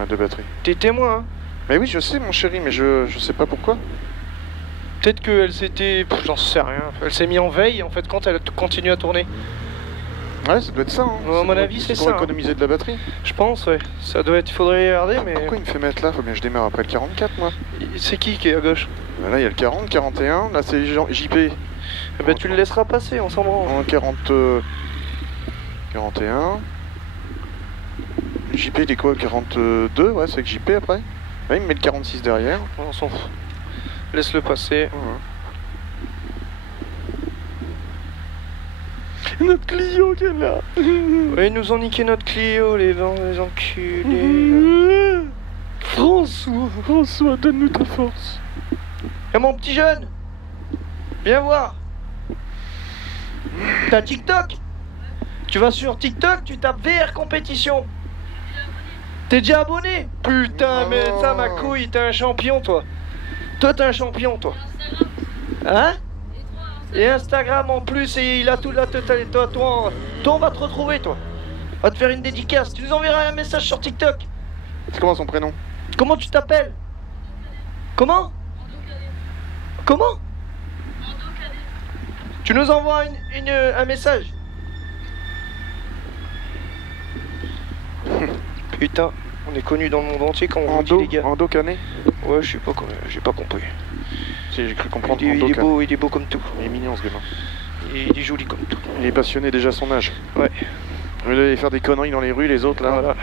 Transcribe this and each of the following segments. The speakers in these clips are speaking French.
Ouais, 2 batteries. T'es témoin, hein? Mais oui, je sais, mon chéri, mais je sais pas pourquoi. Peut-être qu'elle s'était... J'en sais rien. Elle s'est mise en veille, en fait, quand elle continue à tourner. Ouais, ça doit être ça. Hein. À mon avis, c'est ça. Pour économiser de la batterie. Je pense, ouais. Ça doit être... Il faudrait regarder, mais... Pourquoi il me fait mettre là? Faut bien que je démarre après le 44, moi. C'est qui est à gauche? Là, il y a le 40, 41. Là, c'est JP. Eh ben, tu le laisseras passer, on s'en branle. En 40... 41. JP, il est quoi? 42? Ouais, c'est avec JP après. Ouais, il me met le 46 derrière. On s'en fout. Laisse-le passer. Notre Clio qui est là. Ouais, ils nous ont niqué notre Clio, les enculés. François, donne-nous ta force. Eh mon petit jeune, viens voir. T'as TikTok? Tu vas sur TikTok, tu tapes VR compétition. T'es déjà abonné? Putain, mais ça, ma couille, t'es un champion, toi. Toi, t'es un champion, toi. Hein? Et Instagram en plus, et il a tout la totalité. Toi, on va te retrouver, toi. On va te faire une dédicace. Tu nous enverras un message sur TikTok. C'est comment son prénom? Comment tu t'appelles? Comment? Comment? Tu nous envoies un message. Putain, on est connu dans le monde entier quand on vous dit, les gars. Ando Canet? Ouais, je sais pas, j'ai pas compris. Si, j'ai cru comprendre. Il est beau comme tout. Il est mignon ce gamin. Il est joli comme tout. Il est passionné déjà à son âge. Ouais. Il allait faire des conneries dans les rues, les autres là. Voilà.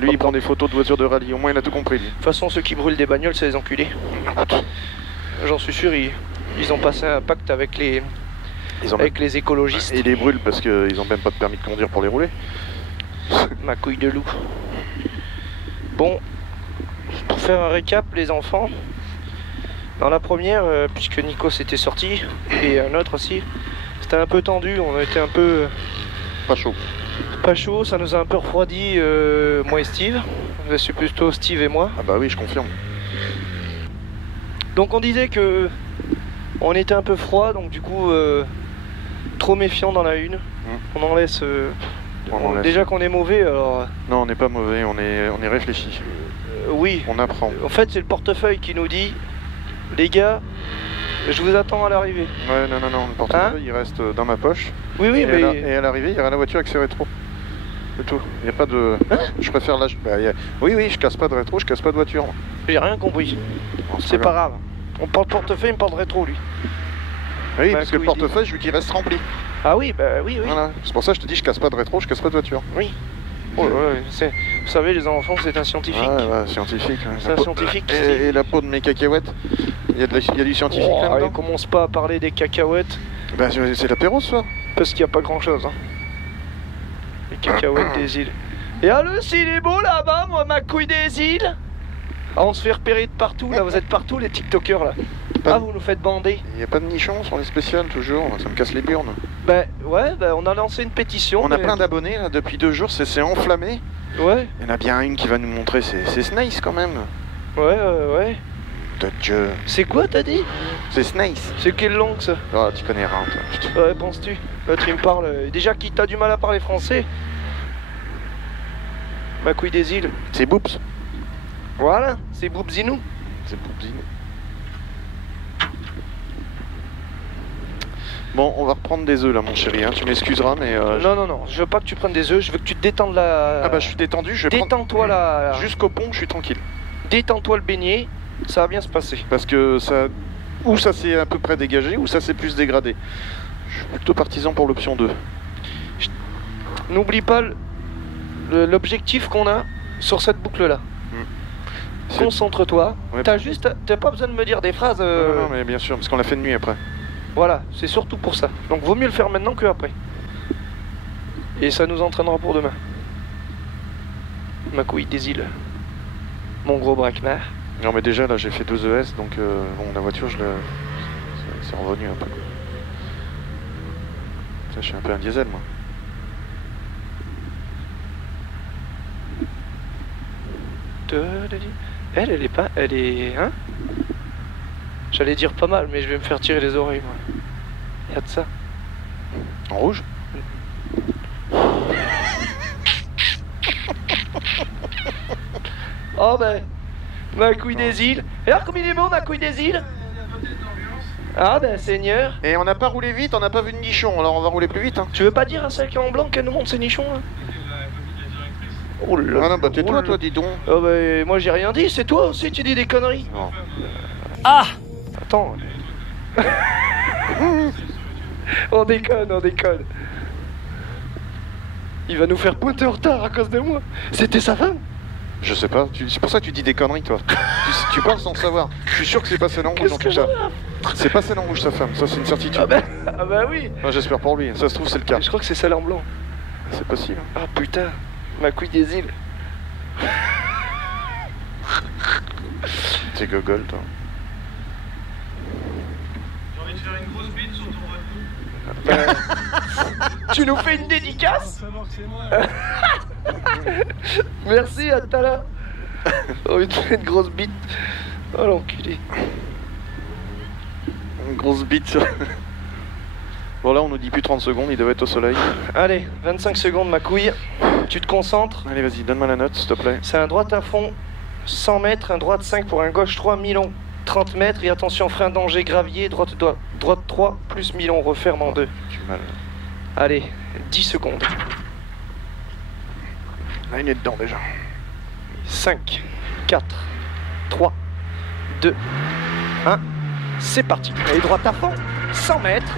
Lui, il prend des photos de voitures de rallye. Au moins, il a tout compris. De toute façon, ceux qui brûlent des bagnoles, c'est les enculés. J'en suis sûr, ils ont passé un pacte avec les écologistes. Et ils les brûlent parce qu'ils ont même pas de permis de conduire pour les rouler. Ma couille de loup. Bon, pour faire un récap, les enfants, dans la première, puisque Nico s'était sorti, et un autre aussi, c'était un peu tendu, on était un peu... Pas chaud. Pas chaud, ça nous a un peu refroidi, moi et Steve. C'est plutôt Steve et moi. Ah bah oui, je confirme. Donc on disait que on était un peu froid, donc du coup, trop méfiant dans la une. On en laisse... Déjà qu'on est mauvais, alors... Non, on n'est pas mauvais, on est réfléchi. Oui. On apprend. En fait, c'est le portefeuille qui nous dit, les gars, je vous attends à l'arrivée. Ouais, non, le portefeuille, il reste dans ma poche. Oui, oui, mais... Et à l'arrivée, il y aura la voiture avec ses rétros. C'est tout. Il n'y a pas de... Je préfère l'âge... Oui, je casse pas de rétro, je casse pas de voiture. J'ai rien compris. Bon, c'est pas grave. On porte portefeuille, il me porte rétro, lui. Oui, parce que le portefeuille, je veux qu'il reste rempli. Ah oui, bah oui. Voilà. C'est pour ça que je te dis, je casse pas de rétro, je casse pas de voiture. Oui. Oh, ouais, vous savez, les enfants, c'est un scientifique. Ouais, scientifique. C'est un scientifique. Et la peau de mes cacahuètes, il y a du scientifique là-dedans. Il commence pas à parler des cacahuètes. Bah, c'est l'apéro, ça. Parce qu'il n'y a pas grand-chose. Hein. Les cacahuètes des îles. Et allô, s'il est beau là-bas, moi, ma couille des îles. Ah, on se fait repérer de partout, là. Vous êtes partout, les tiktokers, là. Vous nous faites bander. Il n'y a pas de nichons sur les spéciales, toujours. Ça me casse les burnes. Ouais, on a lancé une pétition. On a plein d'abonnés, là, depuis 2 jours. C'est enflammé. Ouais. Il y en a bien une qui va nous montrer. C'est Snace, quand même. Ouais. De Dieu. C'est quoi, t'as dit? C'est Snace. C'est quelle langue, ça? Oh, tu connais rien, toi. Ouais, penses-tu? L'autre, il me parle. Déjà, qui t'as du mal à parler français? Ma couille des îles. C'est Boops. Voilà, c'est Boubzinou. C'est Boubzinou. Bon, on va reprendre des œufs là, mon chéri, hein. Tu m'excuseras, mais... Non, je veux pas que tu prennes des œufs, je veux que tu te détendes la... Ah bah, je suis détendu, je vais Détends-toi la... Jusqu'au pont, je suis tranquille. Détends-toi le beignet, ça va bien se passer. Parce que ça... Ou ça s'est à peu près dégagé, ou ça s'est plus dégradé. Je suis plutôt partisan pour l'option 2. N'oublie pas l'objectif qu'on a sur cette boucle-là. Concentre-toi. Ouais. T'as pas besoin de me dire des phrases... Non, mais bien sûr, parce qu'on l'a fait de nuit après. Voilà, c'est surtout pour ça. Donc vaut mieux le faire maintenant qu'après. Et ça nous entraînera pour demain. Ma couille des îles. Mon gros braquemar. Non mais déjà là j'ai fait 2 ES, donc bon la voiture c'est revenu un peu. Ça, je suis un peu un diesel moi. Elle est pas... Elle est... Hein? J'allais dire pas mal, mais je vais me faire tirer les oreilles, moi. Il y a de ça. En rouge? Oh ben, ma couille des îles. Et alors comme il est bon ma couille des îles? Ah ben Seigneur. Et on n'a pas roulé vite, on n'a pas vu de nichon, alors on va rouler plus vite. Hein. Tu veux pas dire à celle qui est en blanc qu'elle nous montre ses nichons là? Oh là. Ah non, bah tais-toi toi, dis donc. Oh bah moi j'ai rien dit, c'est toi aussi tu dis des conneries. Non. Ah. Attends. On déconne, on déconne. Il va nous faire pointer en retard à cause de moi. C'était sa femme? Je sais pas, c'est pour ça que tu dis des conneries toi. tu parles sans le savoir. Je suis sûr que c'est pas celle en rouge en tout cas. C'est pas celle en rouge sa femme, ça c'est une certitude. Ah bah oui. Moi j'espère pour lui, ça se trouve c'est le cas. Je crois que c'est celle en blanc. C'est possible. Ah putain, ma couille des îles. T'es gogol toi. J'ai envie de faire une grosse bite sur ton retour. Tu nous fais une dédicace? Savoir que c'est moi. Merci, à tout à l'heure. Oh, il te fait une grosse bite. Oh l'enculé. Une grosse bite. Bon là on nous dit plus 30 secondes, il devait être au soleil. Allez, 25 secondes ma couille. Tu te concentres. Allez vas-y, donne-moi la note s'il te plaît. C'est un droite à fond, 100 mètres, un droite 5 pour un gauche 3, mi-long, 30 mètres. Et attention, frein danger, gravier, droite 3, plus mi-long, referme en 2. J'ai mal. Allez, 10 secondes. Là il est dedans déjà. 5, 4, 3, 2, 1. C'est parti. Allez, droite à fond, 100 mètres.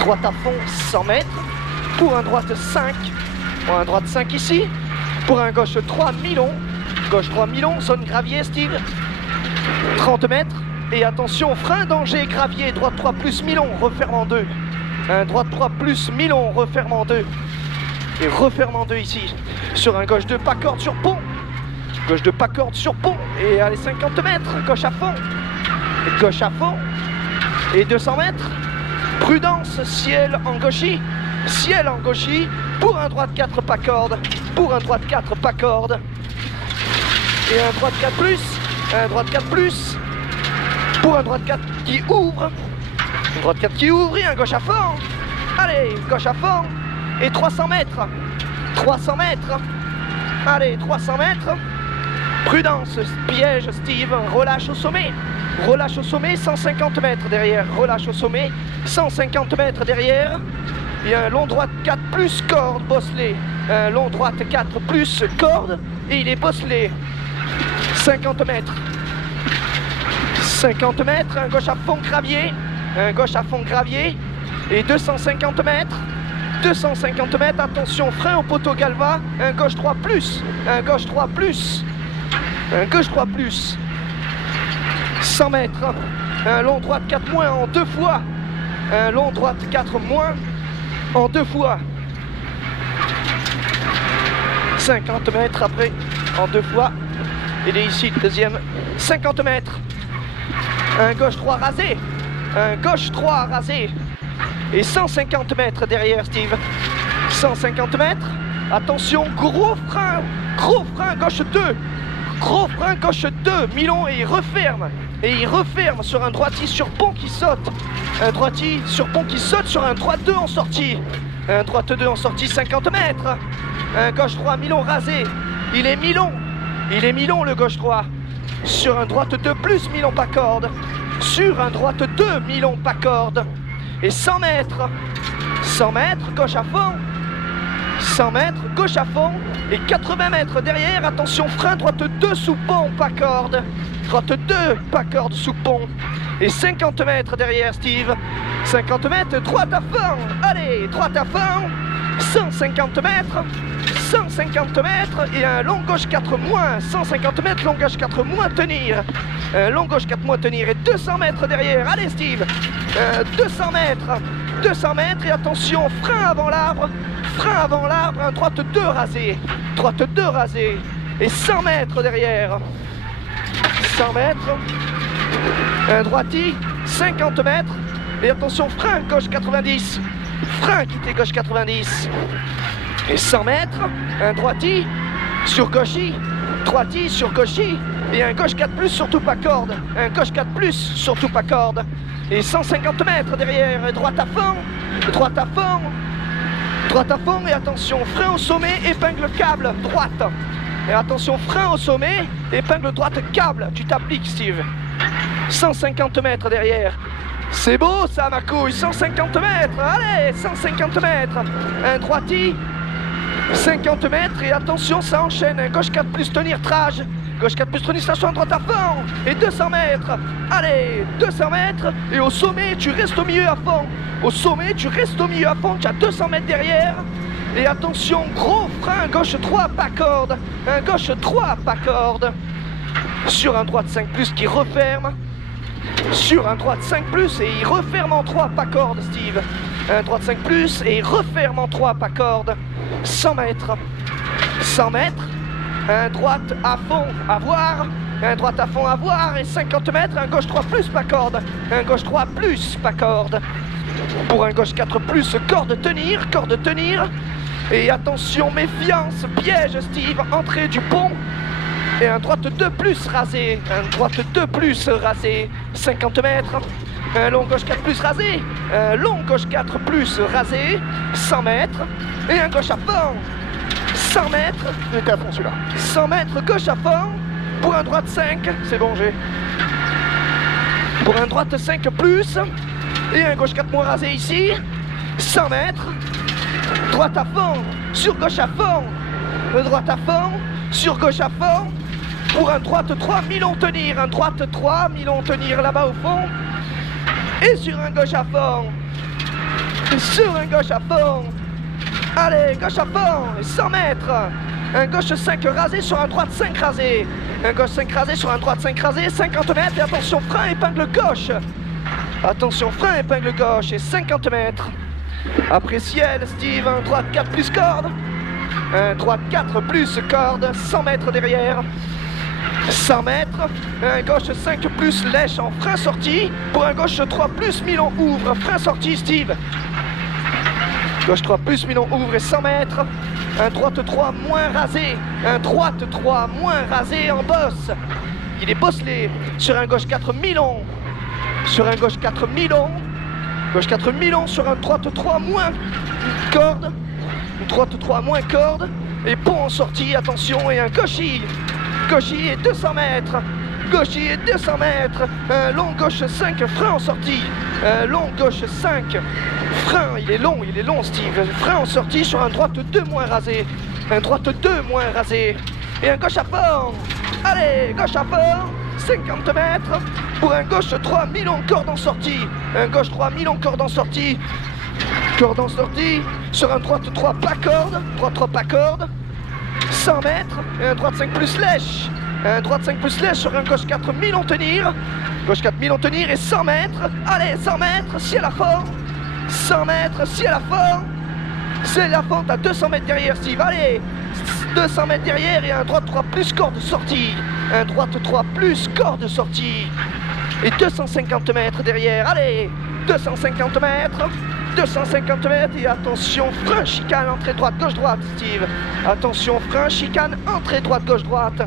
Droite à fond, 100 mètres. Pour un droite 5. Pour un droite 5 ici. Pour un gauche 3, mi-long. Gauche 3, mi-long, zone gravier, Steve. 30 mètres. Et attention, frein danger, gravier, droite 3 plus mi-long, referme en 2. Un droite 3 plus mi-long, referme en 2. Et referme en 2 ici. Sur un gauche 2, pas corde sur pont. Gauche 2, pas corde sur pont. Et allez, 50 mètres, gauche à fond. Et gauche à fond. Et 200 mètres. Prudence, ciel en gauchis. Ciel en gauchis. Pour un droite 4, pas corde. Pour un droite 4, pas corde. Et un droite 4 plus. Un droite 4 plus. Pour un droite 4 qui ouvre. Une droite 4 qui ouvre et un gauche à fond. Allez, gauche à fond. Et 300 mètres. 300 mètres. Allez, 300 mètres. Prudence, piège, Steve. Relâche au sommet. Relâche au sommet, 150 mètres derrière. Relâche au sommet, 150 mètres derrière. Et un long droite 4 plus corde, bosselé. Un long droite 4 plus corde. Et il est bosselé. 50 mètres. 50 mètres, un gauche à fond gravier. Un gauche à fond gravier. Et 250 mètres. 250 mètres, attention, frein au poteau galva. Un gauche 3 plus. Un gauche 3 plus. Un gauche 3 plus. 100 mètres. Un long droite 4 moins en 2 fois. Un long droite 4 moins en 2 fois. 50 mètres après en 2 fois. Il est ici le deuxième. 50 mètres. Un gauche 3 rasé. Un gauche 3 rasé. Et 150 mètres derrière, Steve. 150 mètres. Attention, gros frein gauche 2. Gros frein gauche 2. mi-long et il referme. Et il referme sur un droitier sur pont qui saute. Un droitier sur pont qui saute sur un droite 2 en sortie. Un droite 2 en sortie, 50 mètres. Un gauche 3, mi-long rasé. Il est mi-long. Il est mi-long le gauche 3. Sur un droite 2 plus mi-long pas corde. Sur un droite 2 mi-long pas corde. Et 100 mètres. 100 mètres, gauche à fond. 100 mètres, gauche à fond. Et 80 mètres derrière, attention, frein droite 2 sous pont, pas corde. Droite 2, pas corde sous pont. Et 50 mètres derrière, Steve. 50 mètres, droite à fond. Allez, droite à fond. 150 mètres. 150 mètres et un long gauche 4 moins. 150 mètres, long gauche 4 moins, tenir. Long gauche 4 moins, tenir. Et 200 mètres derrière. Allez, Steve. 200 mètres. 200 mètres et attention, frein avant l'arbre. Frein avant l'arbre, un droite 2 rasé. Droite 2 rasé. Et 100 mètres derrière. 100 mètres. Un droitier, 50 mètres. Et attention, frein gauche 90. Frein quitté gauche 90. Et 100 mètres, un droitier sur gauchis. Droitier sur gauchis. Et un gauche 4 plus, surtout pas corde. Un gauche 4 plus, surtout pas corde. Et 150 mètres derrière, droite à fond. Droite à fond. Droite à fond et attention, frein au sommet, épingle câble, droite. Et attention, frein au sommet, épingle droite, câble, tu t'appliques Steve. 150 mètres derrière. C'est beau ça ma couille, 150 mètres, allez, 150 mètres. Un droiti, 50 mètres et attention, ça enchaîne. Un gauche 4 plus tenir trage. Gauche 4 plus tenir trage sur un droite à fond. Et 200 mètres, allez, 200 mètres. Et au sommet, tu restes au milieu à fond. Au sommet, tu restes au milieu à fond, tu as 200 mètres derrière. Et attention, gros frein, gauche 3, pas corde. Un gauche 3, pas corde. Sur un droite 5 plus qui referme. Sur un droite 5 plus et il referme en 3, pas corde Steve. Un droite 5 plus et il referme en 3, pas corde. 100 mètres. 100 mètres. Un droite à fond à voir. Un droite à fond à voir et 50 mètres. Un gauche 3 plus, pas corde. Un gauche 3 plus, pas corde. Pour un gauche 4 plus, corde tenir, corde tenir. Et attention, méfiance, piège Steve, entrée du pont. Et un droite 2 plus rasé, un droite 2 plus rasé, 50 mètres. Un long gauche 4 plus rasé, un long gauche 4 plus rasé, 100 mètres. Et un gauche à fond, 100 mètres. Il était à fond celui-là. 100 mètres gauche à fond, pour un droite 5, c'est bon j'ai. Pour un droite 5 plus, et un gauche 4 moins rasé ici, 100 mètres. Droite à fond, sur gauche à fond, droite à fond, sur gauche à fond, pour un droite 3, mi-long tenir, un droite 3, mi-long tenir là-bas au fond, et sur un gauche à fond, sur un gauche à fond, allez, gauche à fond, 100 mètres, un gauche 5 rasé sur un droite 5 rasé, un gauche 5 rasé sur un droite 5 rasé, 50 mètres, et attention, frein, épingle gauche, attention, frein, épingle gauche, et 50 mètres. Après ciel, Steve, un droite 4 plus corde. Un droite 4 plus corde, 100 mètres derrière. 100 mètres. Un gauche 5 plus lèche en frein sorti. Pour un gauche 3 plus, Milon ouvre. Frein sorti, Steve. Gauche 3 plus, Milon ouvre et 100 mètres. Un droite 3 moins rasé. Un droite 3 moins rasé en bosse. Il est bosselé. Sur un gauche 4 Milon. Sur un gauche 4 Milon. Gauche 4 Milon sur un droite 3 moins corde. Une droite 3 moins corde. Et pont en sortie, attention, et un gauchy. Gauchy et 200 mètres. Gauchy et 200 mètres. Un long gauche 5, frein en sortie. Un long gauche 5. Frein, il est long Steve. Frein en sortie sur un droite 2 moins rasé. Un droite 2 moins rasé. Et un gauche à fond. Allez, gauche à fond. 50 mètres. Pour un gauche 3, mi-long corde en sortie. Un gauche 3, mi-long corde en sortie. Corde en sortie. Sur un droite 3, pas corde. Droite 3, pas corde. 100 mètres. Et un droite 5 plus lèche. Un droite 5 plus lèche sur un gauche 4, mi-long tenir. Gauche 4, mi-long tenir et 100 mètres. Allez, 100 mètres, ciel à fond. 100 mètres, ciel à fond. Ciel à fond, t'as 200 mètres derrière, Steve. Allez, 200 mètres derrière et un droite 3 plus corde sortie. Un droite 3 plus corde sortie. Et 250 mètres derrière, allez, 250 mètres, 250 mètres, et attention, frein, chicane, entrée droite, gauche droite, Steve. Attention, frein, chicane, entrée droite, gauche droite.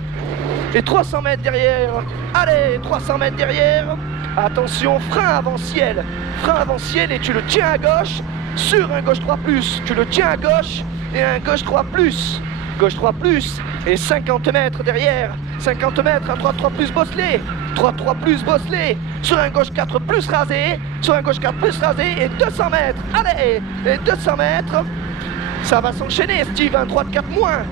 Et 300 mètres derrière, allez, 300 mètres derrière, attention, frein avant ciel, et tu le tiens à gauche, sur un gauche 3 plus, tu le tiens à gauche, et un gauche 3 plus. Gauche 3 plus, et 50 mètres derrière, 50 mètres, un droite 3 plus bosselé, droite 3 plus bosselé, sur un gauche 4 plus rasé, sur un gauche 4 plus rasé, et 200 mètres, allez, et 200 mètres, ça va s'enchaîner, Steve, un droite 4 moins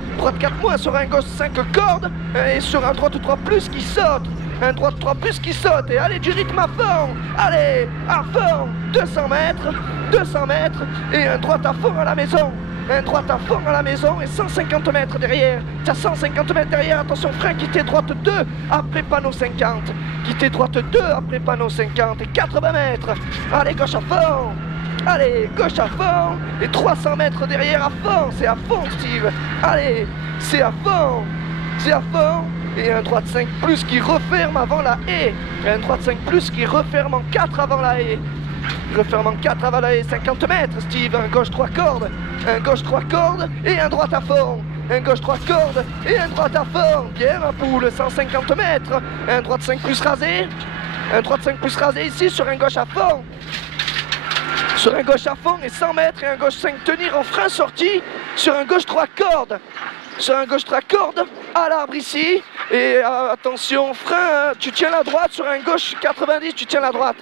sur un gauche 5 cordes, et sur un droite 3 plus qui saute, un droite 3 plus qui saute, et allez, du rythme à fond, allez, à fond, 200 mètres, et un droite à fond à la maison. Un droite à fond à la maison et 150 mètres derrière. T'as 150 mètres derrière, attention, frein, quitter droite 2 après panneau 50. Quitter droite 2 après panneau 50 et 80 mètres. Allez, gauche à fond. Allez, gauche à fond. Et 300 mètres derrière à fond. C'est à fond, Steve. Allez, c'est à fond. C'est à fond. Et un droite 5 plus qui referme avant la haie. Et un droite 5 plus qui referme en 4 avant la haie. Referme en 4 avant la haie, 50 mètres, Steve, un gauche 3 cordes, un gauche 3 cordes et un droite à fond, un gauche 3 cordes et un droite à fond, bien ma poule, 150 mètres, un droite 5 plus rasé, un droite 5 plus rasé ici sur un gauche à fond, et 100 mètres et un gauche 5 tenir en frein sorti sur un gauche 3 cordes, sur un gauche tracorde, à l'arbre ici. Et attention, frein, tu tiens la droite sur un gauche 90, tu tiens la droite.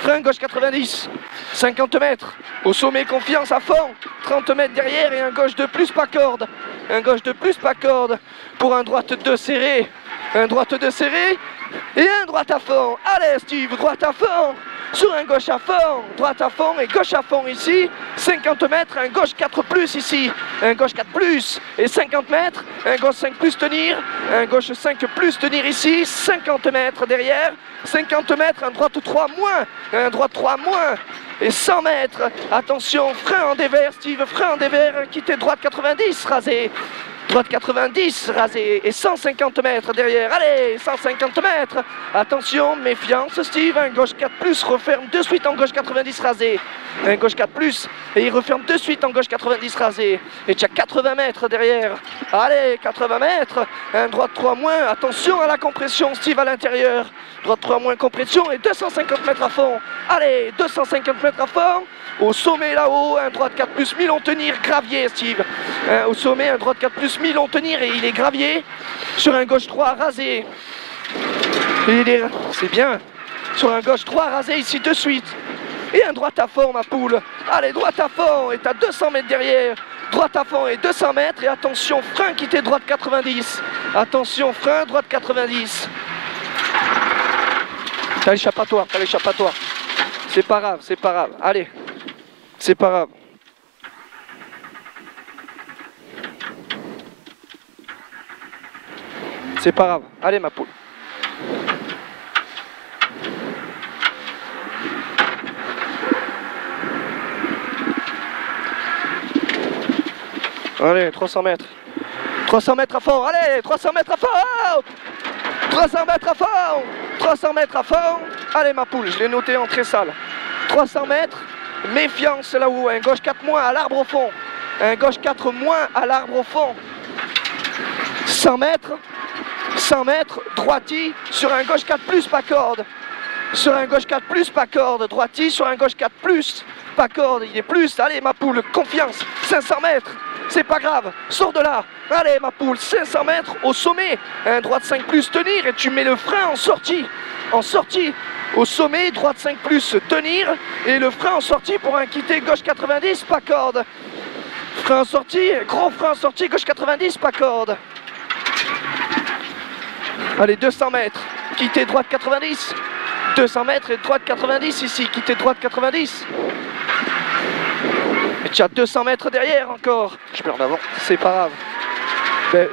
Frein gauche 90, 50 mètres. Au sommet, confiance à fond. 30 mètres derrière et un gauche de plus, pas corde. Un gauche de plus, pas corde. Pour un droite 2 serré. Un droite 2 serré et un droite à fond. Allez Steve, droite à fond. Sur un gauche à fond, droite à fond et gauche à fond ici, 50 mètres, un gauche 4 plus ici, un gauche 4 plus et 50 mètres, un gauche 5 plus tenir, un gauche 5 plus tenir ici, 50 mètres derrière, 50 mètres, un droite 3 moins, un droite 3 moins et 100 mètres, attention, frein en dévers Steve, frein en dévers, quittez droite 90, rasé. Droite 90, rasé, et 150 mètres derrière, allez, 150 mètres, attention, méfiance Steve, un gauche 4 plus, referme de suite en gauche 90 rasé, un gauche 4 plus, et il referme de suite en gauche 90 rasé, et tu as 80 mètres derrière, allez, 80 mètres, un droite 3 moins, attention à la compression Steve à l'intérieur, droite 3 moins compression, et 250 mètres à fond, allez, 250 mètres à fond, au sommet là-haut, un droite 4 plus, 1000 en tenir, gravier Steve, au sommet, un droite 4 plus, 1000 en tenir, et il est gravier, sur un gauche 3 rasé, c'est bien, sur un gauche 3 rasé ici de suite, et un droite à fond ma poule, allez, droite à fond, et t'as 200 mètres derrière, droite à fond et 200 mètres, et attention, frein quitter droite 90, attention, frein, droite 90, t'as l'échappatoire, c'est pas grave, allez, c'est pas grave. C'est pas grave, allez ma poule. Allez, 300 mètres. 300 mètres à fond, allez, 300 mètres à fond. 300 mètres à fond. 300 mètres à fond. Allez ma poule, je l'ai noté en très sale. 300 mètres, méfiance là-haut, un gauche 4 moins à l'arbre au fond. Un gauche 4 moins à l'arbre au fond. 100 mètres. 100 mètres, droiti, sur un gauche 4 plus, pas corde. Sur un gauche 4 plus, pas corde. Droiti, sur un gauche 4 plus, pas corde. Il est plus, allez ma poule, confiance. 500 mètres, c'est pas grave, sors de là. Allez ma poule, 500 mètres, au sommet. Un droite 5 plus, tenir, et tu mets le frein en sortie. En sortie, au sommet, droite 5 plus, tenir, et le frein en sortie pour un quitter gauche 90, pas corde. Frein en sortie, gros frein en sortie, gauche 90, pas corde. Allez, 200 mètres, quitter droite 90, 200 mètres et droite 90 ici, quitter droite 90. Et tu as 200 mètres derrière encore. Je perds d'avant. C'est pas grave. Mais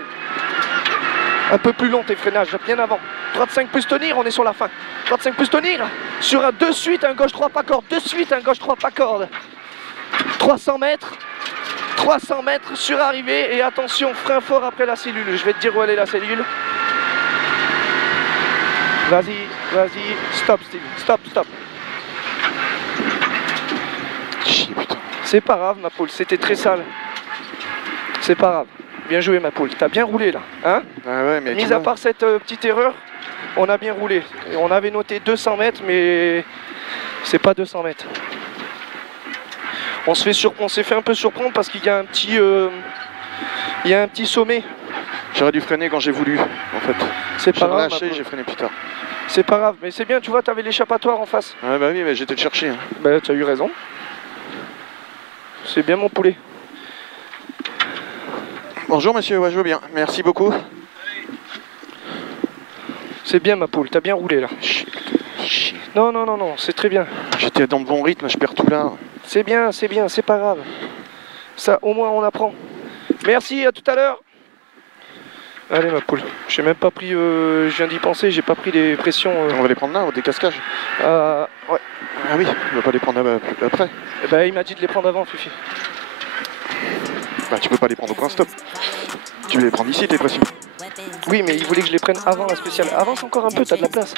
un peu plus long tes freinages, bien avant. Droite 5 plus tenir, on est sur la fin. Droite 5 plus tenir, sur un de suite, un gauche 3 pas corde, de suite, un gauche 3 pas corde. 300 mètres. 300 mètres sur arrivée et attention, frein fort après la cellule. Je vais te dire où elle est la cellule. Vas-y, stop Steve, stop. C'est pas grave ma poule, c'était très sale. C'est pas grave. Bien joué ma poule, t'as bien roulé là, hein? Ah ouais, mais mis à part cette petite erreur, on a bien roulé. Et on avait noté 200 mètres, mais c'est pas 200 mètres. On s'est fait un peu surprendre parce qu'il y a un petit sommet. J'aurais dû freiner quand j'ai voulu, en fait. C'est pas grave. J'ai freiné plus tard. C'est pas grave, mais c'est bien, tu vois, t'avais l'échappatoire en face. Ouais, bah oui, mais j'étais le chercher. Hein. Bah, tu as eu raison. C'est bien mon poulet. Bonjour monsieur, ouais, je veux bien. Merci beaucoup. C'est bien ma poule, t'as bien roulé là. Non, c'est très bien. J'étais dans le bon rythme, je perds tout là. C'est bien, c'est pas grave. Ça, au moins, on apprend. Merci, à tout à l'heure. Allez ma poule, j'ai même pas pris, je viens d'y penser, j'ai pas pris les pressions. On va les prendre là, au décasquage. Ouais. Ah oui, on va pas les prendre après. Eh ben, il m'a dit de les prendre avant, Fifi. Bah tu peux pas les prendre au point stop. Tu veux les prendre ici tes pressions. Oui mais il voulait que je les prenne avant la spéciale. Avance encore un peu, t'as de la place.